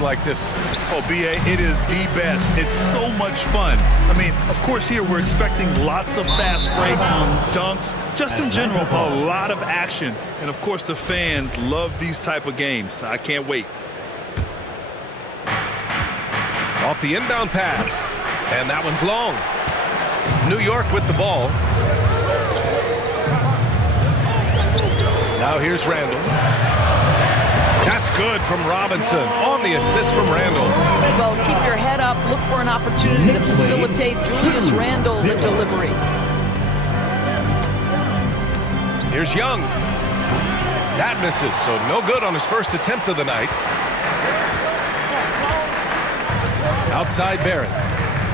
like this. Oh, B.A., it is the best. It's so much fun. I mean, of course, here we're expecting lots of fast breaks, dunks, just in general, a lot of action. And, of course, the fans love these type of games. I can't wait. Off the inbound pass. And that one's long. New York with the ball. Now here's Randall. That's good from Robinson on the assist from Randall. Well, keep your head up. Look for an opportunity to facilitate Julius Randle the delivery. Here's Young. That misses, so no good on his first attempt of the night. Outside Barrett.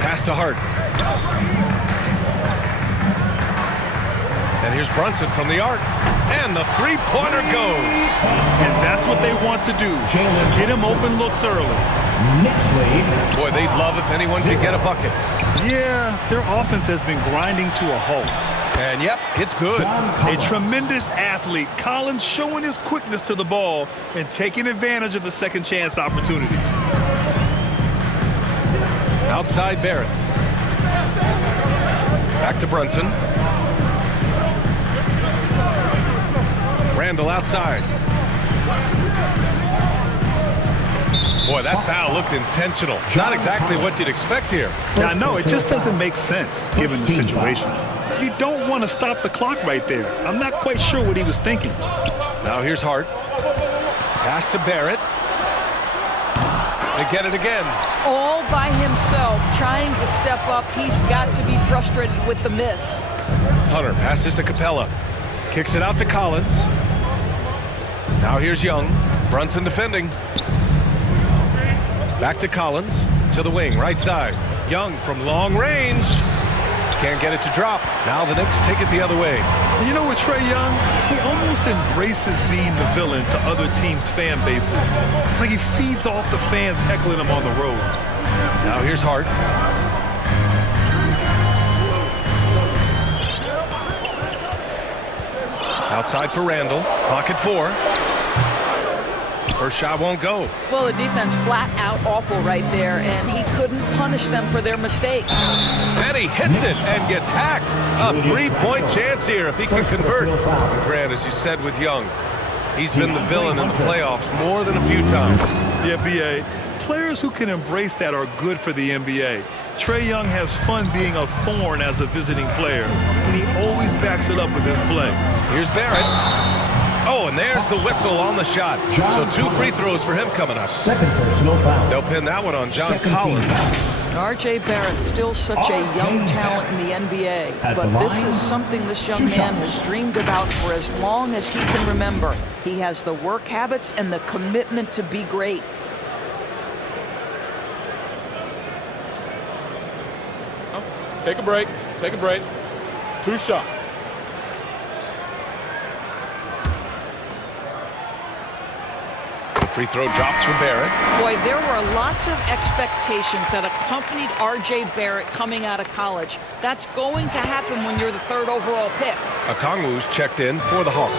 Pass to Hart. And here's Brunson from the arc. And the three-pointer goes. And that's what they want to do. Get him open looks early. Boy, they'd love if anyone could get a bucket. Yeah, their offense has been grinding to a halt. And yep, it's good. A tremendous athlete. Collins showing his quickness to the ball and taking advantage of the second chance opportunity. Outside Barrett. Back to Brunson. Randall outside. Boy, that foul looked intentional. Not exactly what you'd expect here. Yeah, I know. It just doesn't make sense given the situation. You don't want to stop the clock right there. I'm not quite sure what he was thinking. Now here's Hart. Pass to Barrett. They get it again. All by himself, trying to step up. He's got to be frustrated with the miss. Hunter passes to Capella. Kicks it out to Collins. Now here's Young. Brunson defending. Back to Collins. To the wing, right side. Young from long range. Can't get it to drop. Now the Knicks take it the other way. You know what, Trae Young? He almost embraces being the villain to other teams' fan bases. It's like he feeds off the fans heckling him on the road. Now here's Hart. Outside for Randall. Clock at 4. First shot won't go. Well, the defense flat out awful right there, and he couldn't punish them for their mistake. And he hits it and gets hacked. A three-point chance here if he can convert. Grant, as you said with Young, he's been the villain in the playoffs more than a few times. Yeah, B.A., players who can embrace that are good for the NBA. Trae Young has fun being a thorn as a visiting player, and he always backs it up with his play. Here's Barrett. Oh, and there's the whistle on the shot. So 2 free throws for him coming up. Second personal foul. They'll pin that one on John Collins. R.J. Barrett, still such a young talent in the NBA, but this is something this young man has dreamed about for as long as he can remember. He has the work habits and the commitment to be great. Take a break. Take a break. 2 shots. Free throw drops for Barrett. Boy, there were lots of expectations that accompanied R.J. Barrett coming out of college. That's going to happen when you're the 3rd overall pick. Okongwu's checked in for the Hawks.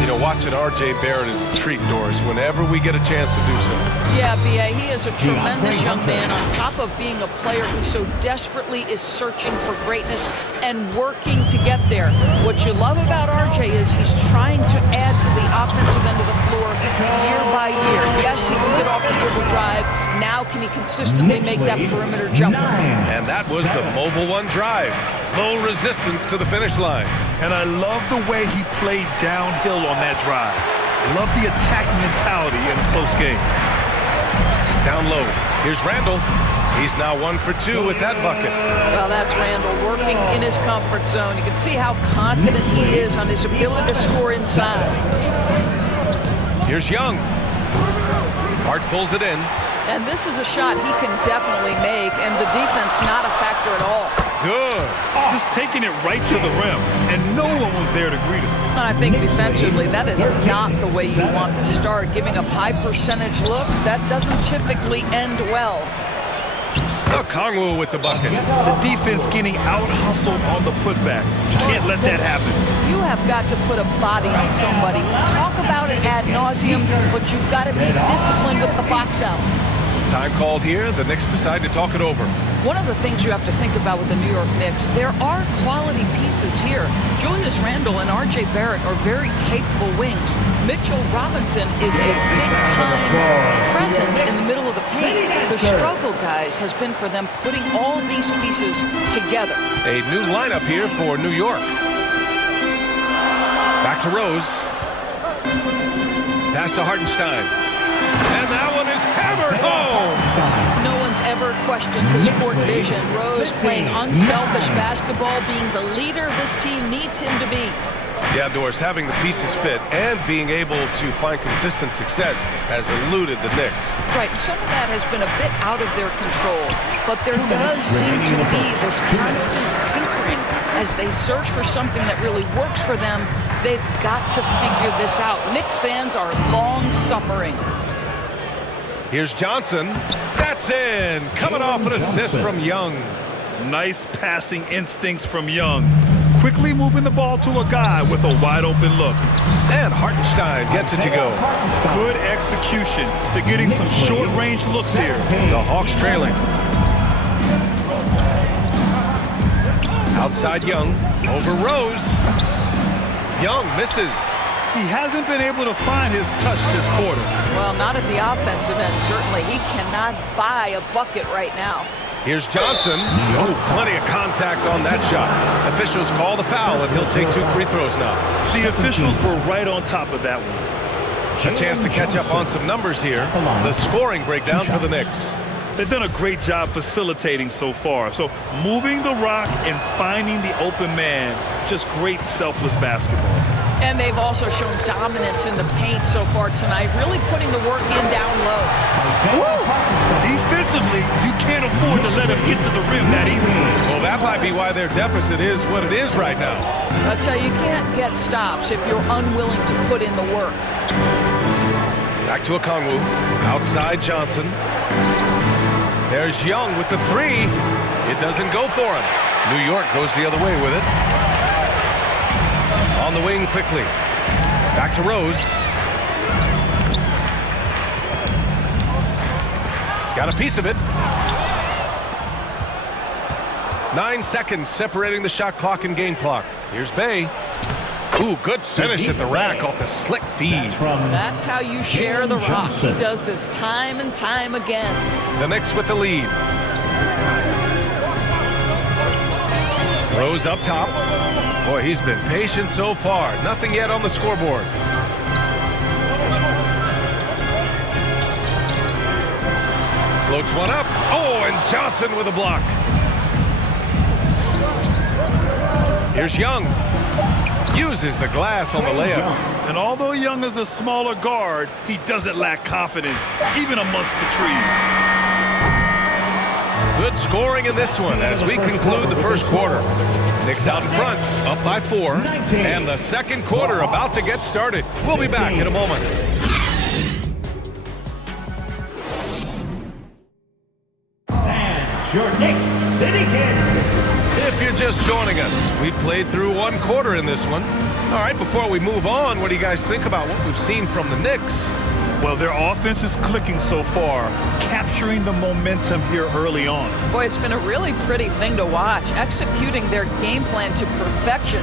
You know, watching R.J. Barrett is a treat, Doris, whenever we get a chance to do so. Yeah, B.A., he is a tremendous young man on top of being a player who so desperately is searching for greatness and working to get there. What you love about R.J. is he's trying to add to the offensive end of the floor year by year. Yes, he can get off the dribble drive. Now can he consistently make that perimeter jumper? And that was the Mobile One drive. Low resistance to the finish line. And I love the way he played downhill on that drive. Love the attack mentality in a close game. Down low. Here's Randall. He's now 1 for 2 with that bucket. Well, that's Randall working in his comfort zone. You can see how confident he is on his ability to score inside. Here's Young. Hart pulls it in. And this is a shot he can definitely make, and the defense not a factor at all. Good. Just taking it right to the rim, and no one was there to greet him. I think defensively, that is not the way you want to start. Giving up high percentage looks, that doesn't typically end well. Okongwu with the bucket. The defense getting out-hustled on the putback. Can't let that happen. You have got to put a body on somebody. Talk about it ad nauseum, but you've got to be disciplined with the box outs. Time called here. The Knicks decide to talk it over. One of the things you have to think about with the New York Knicks, there are quality pieces here. Julius Randle and R.J. Barrett are very capable wings. Mitchell Robinson is a big-time presence in the middle of the paint. The struggle, guys, has been for them putting all these pieces together. A new lineup here for New York. Back to Rose. Pass to Hartenstein. And that one is hammered home. No one's ever questioned his court vision. Rose playing unselfish basketball, being the leader this team needs him to be. Yeah, Doris, having the pieces fit and being able to find consistent success has eluded the Knicks. Right, some of that has been a bit out of their control, but there does seem to be this constant tinkering as they search for something that really works for them. They've got to figure this out. Knicks fans are long suffering. Here's Johnson. That's in. Coming off an assist from Young. Nice passing instincts from Young. Quickly moving the ball to a guy with a wide open look. And Hartenstein gets it to go. Good execution. They're getting some short range looks here. The Hawks trailing. Outside Young. Over Rose. Young misses. He hasn't been able to find his touch this quarter. Well, not at the offensive end, certainly. He cannot buy a bucket right now. Here's Johnson. Oh, plenty of contact on that shot. Officials call the foul, and he'll take 2 free throws now. The officials were right on top of that one. A chance to catch up on some numbers here. The scoring breakdown for the Knicks. They've done a great job facilitating so far. So moving the rock and finding the open man, just great selfless basketball. And they've also shown dominance in the paint so far tonight, really putting the work in down low. Defensively, you can't afford to let him get to the rim that easily. Well, that might be why their deficit is what it is right now. I'll tell you, you can't get stops if you're unwilling to put in the work. Back to Okongwu. Outside Johnson. There's Young with the 3. It doesn't go for him. New York goes the other way with it. On the wing quickly. Back to Rose. Got a piece of it. 9 seconds separating the shot clock and game clock. Here's Bay. Ooh, good finish at the rack off the slick feed. That's how you share the rock. He does this time and time again. The Knicks with the lead. Rose up top. Boy, he's been patient so far. Nothing yet on the scoreboard. Floats one up. Oh, and Johnson with a block. Here's Young. Uses the glass on the layup. And although Young is a smaller guard, he doesn't lack confidence, even amongst the trees. Good scoring in this one as we conclude the first quarter. Knicks out in front, up by 4, and the second quarter about to get started. We'll be back in a moment. Your Knicks City Kid. If you're just joining us, we played through 1 quarter in this one. All right, before we move on, what do you guys think about what we've seen from the Knicks? Well, their offense is clicking so far, capturing the momentum here early on. Boy, it's been a really pretty thing to watch, executing their game plan to perfection.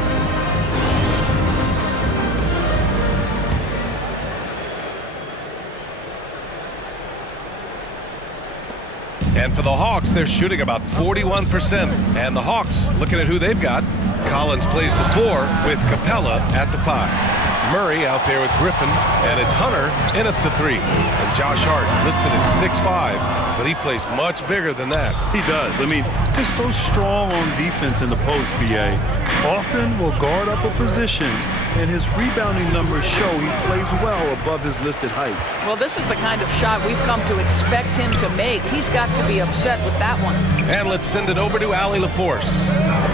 And for the Hawks, they're shooting about 41%. And the Hawks, looking at who they've got, Collins plays the 4 with Capella at the 5. Murray out there with Griffin, and it's Hunter in at the 3. And Josh Hart listed at 6'5", but he plays much bigger than that. He does. I mean, just so strong on defense in the post, BA. Often will guard up a position, and his rebounding numbers show he plays well above his listed height. Well, this is the kind of shot we've come to expect him to make. He's got to be upset with that one. And let's send it over to Allie LaForce.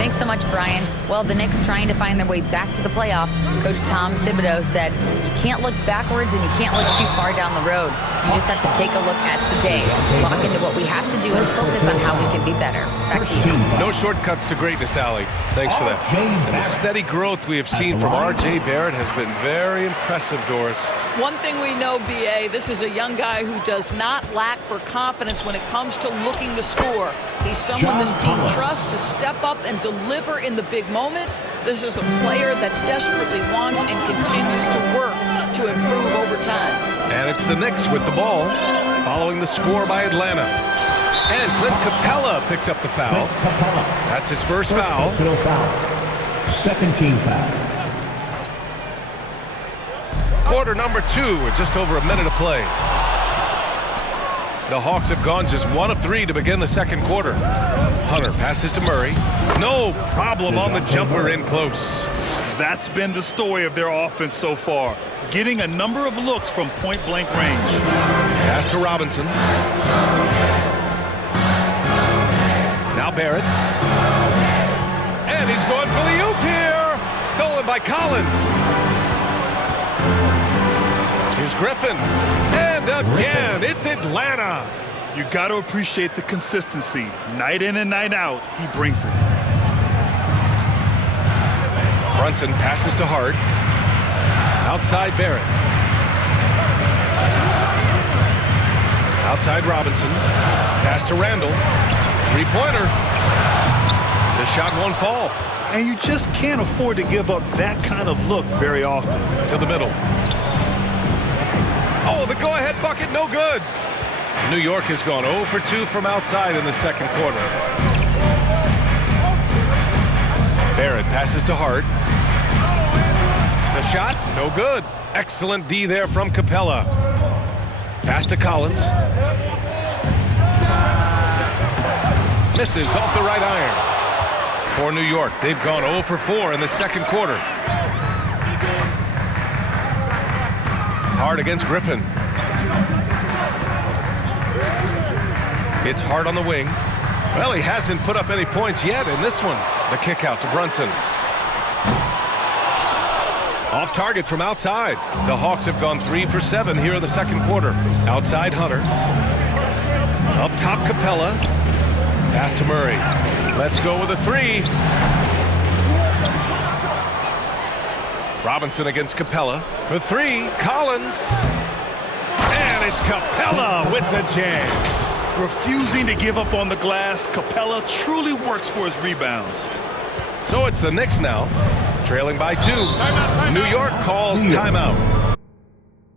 Thanks so much, Brian. Well, the Knicks trying to find their way back to the playoffs. Coach Tom Thibodeau said, you can't look backwards and you can't look too far down the road. You just have to take a look at today, lock into what we have to do, and focus on how we can be better. Back to you. No shortcuts to greatness, Allie. Thanks for that. And the steady growth we have seen from R.J. Barrett has been very impressive, Doris. One thing we know, B.A., this is a young guy who does not lack for confidence when it comes to looking to score. He's someone this team trusts to step up and deliver in the big moments. This is a player that desperately wants and continues to work to improve over time. And it's the Knicks with the ball, following the score by Atlanta. And Clint Capella picks up the foul. That's his first foul. Second team foul. Quarter number 2 with just over a minute of play. The Hawks have gone just 1 of 3 to begin the second quarter. Hunter passes to Murray. No problem on the jumper in close. That's been the story of their offense so far, getting a number of looks from point-blank range. Pass to Robinson. Now Barrett. And he's going for the oop here. Stolen by Collins. Here's Griffin. And again, it's Atlanta. You got to appreciate the consistency. Night in and night out, he brings it. Brunson passes to Hart. Outside Barrett. Outside Robinson. Pass to Randall. Three-pointer. The shot won't fall. And you just can't afford to give up that kind of look very often. To the middle. Oh, the go-ahead bucket, no good. New York has gone 0 for 2 from outside in the second quarter. Barrett passes to Hart. The shot, no good. Excellent D there from Capella. Pass to Collins. Misses off the right iron. For New York, they've gone 0 for 4 in the second quarter. Hart against Griffin. It's Hart on the wing. Well, he hasn't put up any points yet in this one. The kick out to Brunson. Off target from outside. The Hawks have gone 3 for 7 here in the second quarter. Outside Hunter. Up top Capella. Pass to Murray. Let's go with a 3. Robinson against Capella. For 3, Collins. And it's Capella with the jam. Refusing to give up on the glass, Capella truly works for his rebounds. So it's the Knicks now, trailing by 2. New York calls timeout.